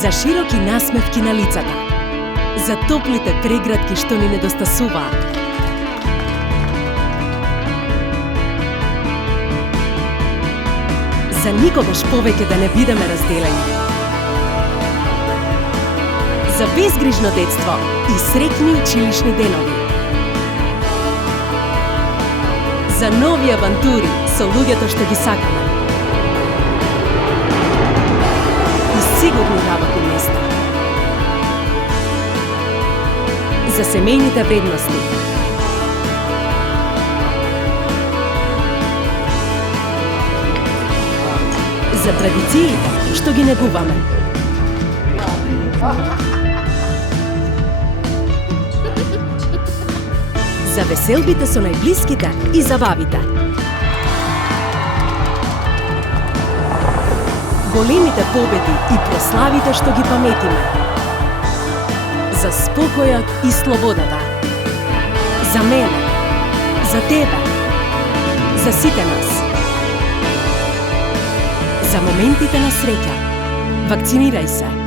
За широки насмевки на лицата. За топлите прегратки што ни недостасуваат. За никогаш повеќе да не бидеме разделени. За безгрижно детство и среќни училишни денови. За нови авантури со луѓето што ги сакаме. И сигурни работни места. За семејните вредности. За традициите што ги негуваме. За веселбите со најблиските и забавите. Големите победи и прославите што ги паметиме. За спокојот и слободата. За мене. За тебе. За сите нас. За моментите на среќа. Вакцинирај се.